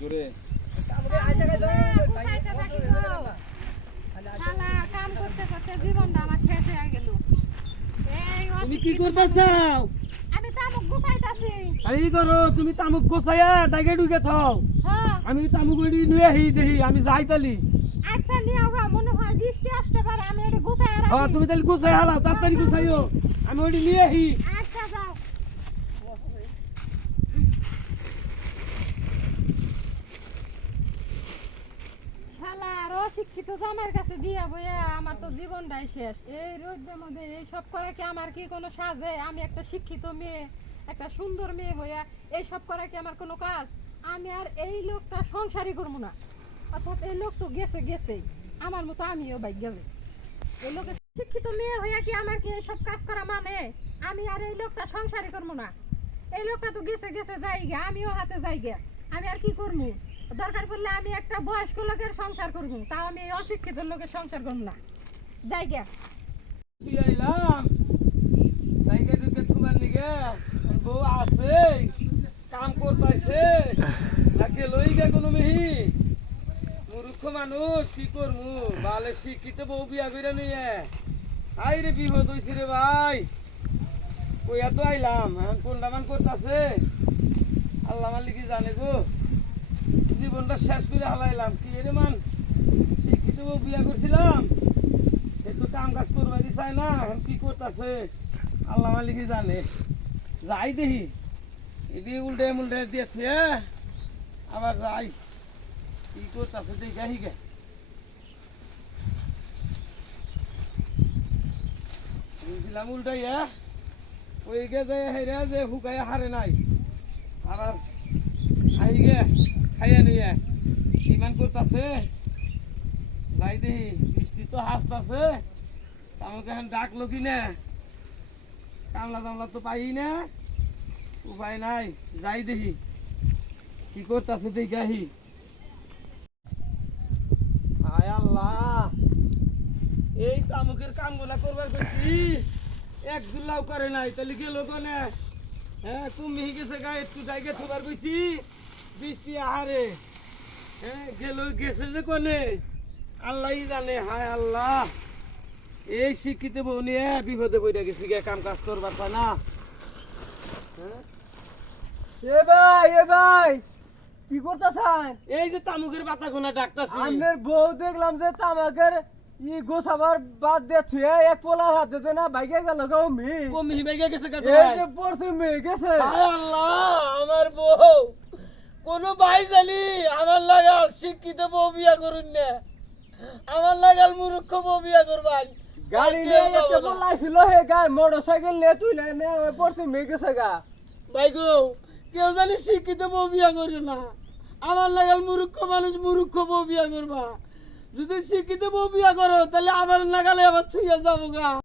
জোরে কাম করতে করতে জীবনটা আমার শেষ হয়ে গেল। তুমি কি করতে চাও? আমি তামুক গুছাইতাছি। আরে করো তুমি তামুক গোছায়া দাগে ঢুকে থাও। হ্যাঁ আমি তামুক ওডি নিয়ে আহি দেখি আমি যাই তালি। আচ্ছা নিয়ে গা মনে হয় বৃষ্টি আসতে পারে, আমি এটা গুছাই রাখি। হ্যাঁ তুমি তাহলে গোছাই হালাও, তাড়াতাড়ি গোছাইও, আমি ওডি নিয়ে আহি। আচ্ছা যাও। শালার অশিক্ষিত জামার কাছে বিয়া বইয়া আমার তো জীবনটাই শেষ। এই রোদের মধ্যে এই সব করা কি আমার কি কোনো সাজে? আমি একটা শিক্ষিত মেয়ে, একটা সুন্দর মেয়ে বইয়া এই সব করা কি আমার কোনো কাজ? আমি আর এই লোকটা সংসারই করবো না। অর্থাৎ এই লোক তো গেছে গেছেই, আমার মতো আমিও বাইক গেছে। এই লোকের শিক্ষিত মেয়ে হইয়া কি আমার কি এইসব কাজ করা মানে? আমি আর এই লোকটা সংসারই করবো না। এই লোকটা তো গেছে গেছে যাই গে, আমিও হাতে যাই গে। আমি আর কি করবো? দরকার পড়লে আমি একটা বয়স্ক লোকের সংসার করবো, তাও আমি এই অশিক্ষিত লোকের সংসার করবো না। যাই গে। তুই আইলাম দাগে ঢুকে তোমার নিগে বউ আছে কাম করতেছে নাকি লই গে কোনো মিহি মূর্খ মানুষ কি করমু বালে শিক্ষিত বউ বিয়া কইরা নিয়ে আই রে বিপদ হইছে রে ভাই কইয়া তো আইলাম কোনটা মান করতেছে আল্লাহ মালিকই জানে গো জীবনটা শেষ করে হালাইলাম কি রে মান শিক্ষিত বউ বিয়া করছিলাম একটু কাম কাজ করবাই চাই না কি করতেছে আল্লাহ মালিকই জানে যাই দেখি এদি উল্টে মুল্টে দিয়েছে আবার যাই কি করতেছে দেখে হিগে বুঝলাম উল্টাই ওই গে যে হেরে যে হুকাইয়া হারে নাই আবার আই গে খাইয়া নিয়ে ইমান করতেছে যাই দেখি বৃষ্টি তো হাসতাছে আমাকে এখন ডাকলো কি না কামলা টামলা তো পাই না উপায় নাই যাই দেখি কি করতেছে দেখি আহি হায় আল্লাহ এই তামুকের কাম গুলা করবার করছি এক দুল্লাও করে নাই তাহলে গেল কোনে হ্যাঁ তুমি গেছে গা একটু জায়গা থবার কইছি বৃষ্টি আহারে হ্যাঁ গেল গেছে যে কোনে আল্লাহই জানে হায় আল্লাহ এই শিক্ষিত বউ নিয়ে বিপদে পড়ে গেছি গে কাম কাজ করবার পায় না এ ভাই কি করতেছেন? এই যে তামুকের পাতা গোনা ডাকতাছি আমার বউ দেখলাম যে তামাকের ই গোছাবার বাদ দিয়ে থুয়ে এক পোলার হাতে দে না বাইকে গেল গো মি ও মিহি বাইকে গেছে কে এই যে পড়ছে মেয়ে গেছে। হায় আল্লাহ আমার বউ কোন ভাই জানি আমার লাগাল শিক্ষিত বউ বিয়া করুন না আমার লাগাল মূর্খ বউ বিয়া করবান গাড়ি নিয়ে একটা বলাইছিল হে গাড়ি মোটরসাইকেল নিয়ে তুই নে পড়ছে মেয়ে গেছে গা ভাই গো কেউ জানি শিক্ষিত বউ বিয়া করে না আমার লাগাল মূর্খ মানুষ মূর্খ বউ বিয়া করবা যদি শিক্ষিত বউ বিয়া করো তাহলে আমার নাগালে আবার ছুঁয়ে যাবো গা।